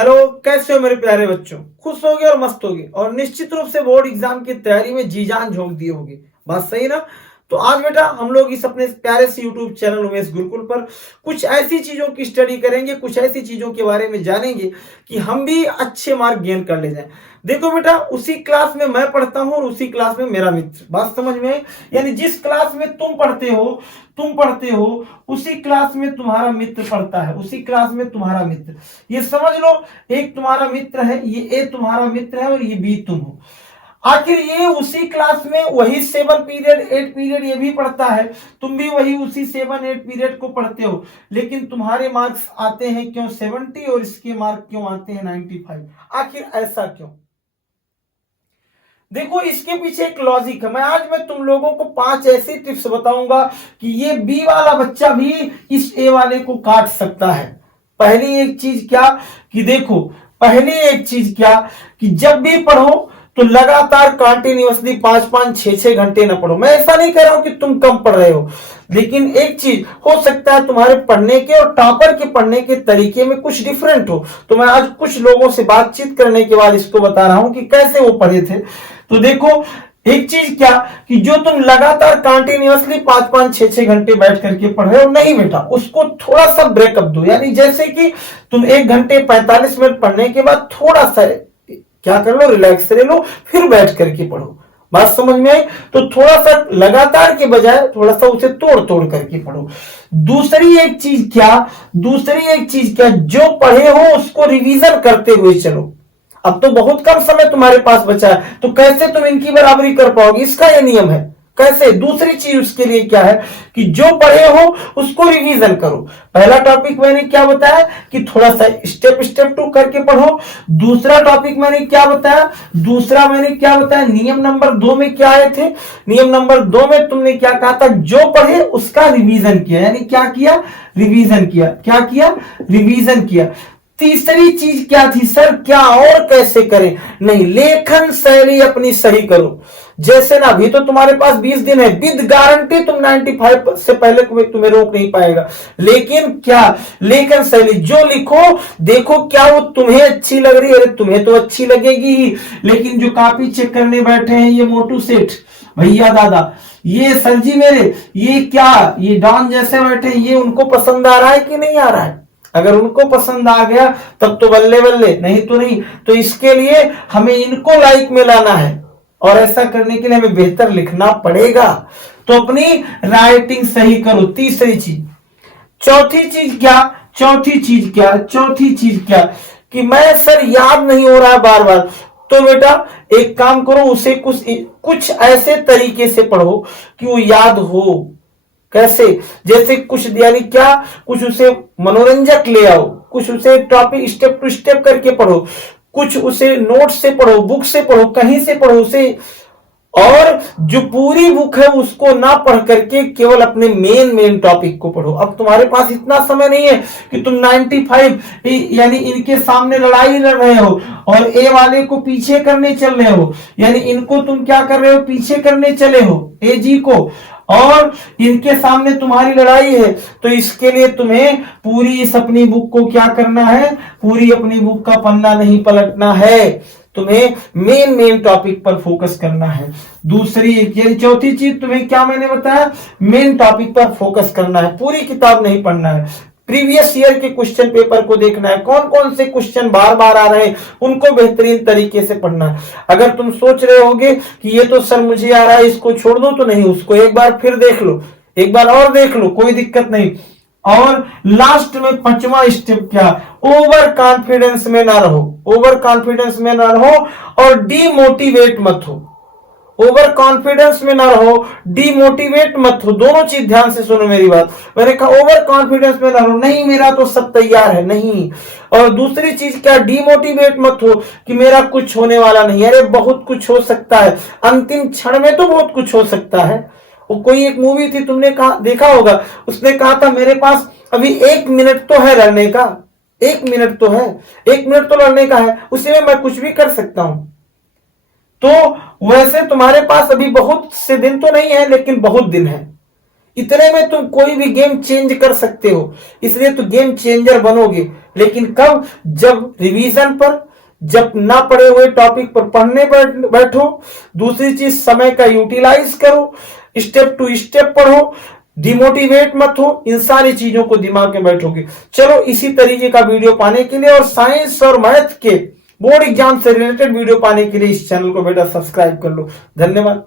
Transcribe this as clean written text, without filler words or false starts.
Hello, कैसे हो मेरे प्यारे बच्चों। खुश होगे और मस्त होगे और निश्चित रूप से बोर्ड एग्जाम की तैयारी में जी जान झोंक दिए होगे। बात सही ना। तो आज बेटा हम लोग इस अपने प्यारे से यूट्यूब चैनल उमेश गुरुकुल पर कुछ ऐसी चीजों की स्टडी करेंगे, कुछ ऐसी चीजों के बारे में जानेंगे कि हम भी अच्छे मार्क गेन कर ले जाएं। देखो बेटा, उसी क्लास में मैं पढ़ता हूं और उसी क्लास में मेरा मित्र। बात समझ में आई? यानी जिस क्लास में तुम पढ़ते हो उसी क्लास में तुम्हारा मित्र पढ़ता है, उसी क्लास में तुम्हारा मित्र। ये समझ लो, एक तुम्हारा मित्र है, ये ए तुम्हारा मित्र है और ये बी तुम हो। आखिर ये उसी क्लास में वही 7 पीरियड 8 पीरियड ये भी पढ़ता है, तुम भी वही उसी 7 8 पीरियड को पढ़ते हो, लेकिन तुम्हारे मार्क्स आते हैं क्यों 70 और इसके मार्क क्यों आते हैं 95? आखिर ऐसा क्यों? देखो, इसके पीछे एक लॉजिक है। मैं तुम लोगों को 5 ऐसी टिप्स बताऊंगा कि ये बी वाला बच्चा भी इस ए वाले को काट सकता है। पहली एक चीज क्या कि देखो, पहली एक चीज क्या कि जब भी पढ़ो तो लगातार कंटिन्यूअसली 5-5 6-6 घंटे ना पढ़ो। मैं ऐसा नहीं कह रहा हूं कि तुम कम पढ़ रहे हो, लेकिन एक चीज हो सकता है तुम्हारे पढ़ने के और टॉपर के पढ़ने के तरीके में कुछ डिफरेंट हो। तो मैं आज कुछ लोगों से बातचीत करने के बाद इसको बता रहा हूं कि कैसे वो पढ़े थे। तो देखो, एक चीज क्या कि जो तुम लगातार कंटिन्यूअसली 5-5 6-6 घंटे बैठ करके पढ़ रहे हो, नहीं बेटा, उसको थोड़ा सा ब्रेकअप दो। यानी जैसे कि तुम 1 घंटे 45 मिनट पढ़ने के बाद थोड़ा सा क्या कर लो, रिलैक्स ले लो, फिर बैठ करके पढ़ो। बात समझ में आई? तो थोड़ा सा लगातार के बजाय थोड़ा सा उसे तोड़ तोड़ करके पढ़ो। दूसरी एक चीज क्या, जो पढ़े हो उसको रिवीजन करते हुए चलो। अब तो बहुत कम समय तुम्हारे पास बचा है, तो कैसे तुम इनकी बराबरी कर पाओगे? इसका यह नियम है। कैसे? दूसरी चीज उसके लिए क्या है कि जो पढ़े हो उसको रिवीजन करो। पहला टॉपिक मैंने क्या बताया कि थोड़ा सा स्टेप 2 करके पढ़ो। दूसरा टॉपिक मैंने क्या बताया, नियम नंबर 2 में क्या आए थे? नियम नंबर 2 में तुमने क्या कहा था? जो पढ़े उसका रिवीजन किया। यानी क्या किया? रिवीजन किया। तीसरी चीज क्या थी सर? क्या और कैसे करें? नहीं, लेखन शैली अपनी सही करो। जैसे ना, अभी तो तुम्हारे पास 20 दिन है, विद गारंटी तुम 95 से पहले तुम्हें रोक नहीं पाएगा। लेकिन क्या लेखन शैली जो लिखो, देखो क्या वो तुम्हें अच्छी लग रही है? अरे तुम्हें तो अच्छी लगेगी ही, लेकिन जो कॉपी चेक करने बैठे हैं ये मोटू सेठ, भैया दादा, ये सर जी मेरे, ये डॉन जैसे बैठे हैं, ये उनको पसंद आ रहा है कि नहीं आ रहा है? अगर उनको पसंद आ गया तब तो बल्ले बल्ले, नहीं तो नहीं। तो इसके लिए हमें इनको लाइक में लाना है और ऐसा करने के लिए हमें बेहतर लिखना पड़ेगा। तो अपनी राइटिंग सही करो, तीसरी चीज। चौथी चीज क्या कि मैं सर याद नहीं हो रहा है बार बार। तो बेटा एक काम करो, उसे कुछ ऐसे तरीके से पढ़ो कि वो याद हो। कैसे? जैसे कुछ, यानी क्या, कुछ उसे मनोरंजक ले आओ, कुछ उसे टॉपिक स्टेप टू स्टेप करके पढ़ो, कुछ उसे नोट से पढ़ो, बुक से पढ़ो, कहीं से पढ़ो उसे। और जो पूरी बुक है उसको ना पढ़ करके केवल अपने मेन टॉपिक को पढ़ो। अब तुम्हारे पास इतना समय नहीं है कि तुम 95 यानी इनके सामने लड़ाई लड़ रहे हो और ए वाले को पीछे करने चल रहे हो। यानी इनको तुम क्या कर रहे हो? पीछे करने चले हो ए जी को, और इनके सामने तुम्हारी लड़ाई है। तो इसके लिए तुम्हें पूरी इस अपनी बुक को क्या करना है? पूरी अपनी बुक का पन्ना नहीं पलटना है, तुम्हें मेन टॉपिक पर फोकस करना है। दूसरी चौथी चीज तुम्हें क्या मैंने बताया? मेन टॉपिक पर फोकस करना है, पूरी किताब नहीं पढ़ना है। प्रीवियस ईयर के क्वेश्चन पेपर को देखना है, कौन कौन से क्वेश्चन बार बार आ रहे हैं उनको बेहतरीन तरीके से पढ़ना है। अगर तुम सोच रहे होगे कि ये तो सर मुझे आ रहा है इसको छोड़ दो, तो नहीं, उसको एक बार फिर देख लो, एक बार और देख लो, कोई दिक्कत नहीं। और लास्ट में 5वां स्टेप क्या? ओवर कॉन्फिडेंस में ना रहो और डीमोटिवेट मत हो। ओवर कॉन्फिडेंस में ना रहो, डीमोटिवेट मत हो। दोनों चीज ध्यान से सुनो मेरी बात। मैंने कहा ओवर कॉन्फिडेंस में ना रहो, नहीं मेरा तो सब तैयार है, नहीं। और दूसरी चीज क्या? डीमोटिवेट मत हो कि मेरा कुछ होने वाला नहीं। अरे बहुत कुछ हो सकता है, अंतिम क्षण में तो बहुत कुछ हो सकता है। वो कोई एक मूवी थी, तुमने देखा होगा, उसने कहा था मेरे पास अभी 1 मिनट तो है लड़ने का, 1 मिनट तो है, 1 मिनट तो लड़ने का है, उसी में मैं कुछ भी कर सकता हूं। तो वैसे तुम्हारे पास अभी बहुत से दिन तो नहीं है, लेकिन बहुत दिन है। इतने में तुम कोई भी गेम चेंज कर सकते हो, इसलिए तो गेम चेंजर बनोगे। लेकिन कब? जब रिवीजन पर, जब ना पढ़े हुए टॉपिक पर पढ़ने बैठो। दूसरी चीज, समय का यूटिलाइज करो, स्टेप टू स्टेप पढ़ो, डिमोटिवेट मत हो, इन सारी चीजों को दिमाग में बैठोगे। चलो, इसी तरीके का वीडियो पाने के लिए और साइंस और मैथ के बोर्ड एग्जाम से रिलेटेड वीडियो पाने के लिए इस चैनल को बेटा सब्सक्राइब कर लो। धन्यवाद।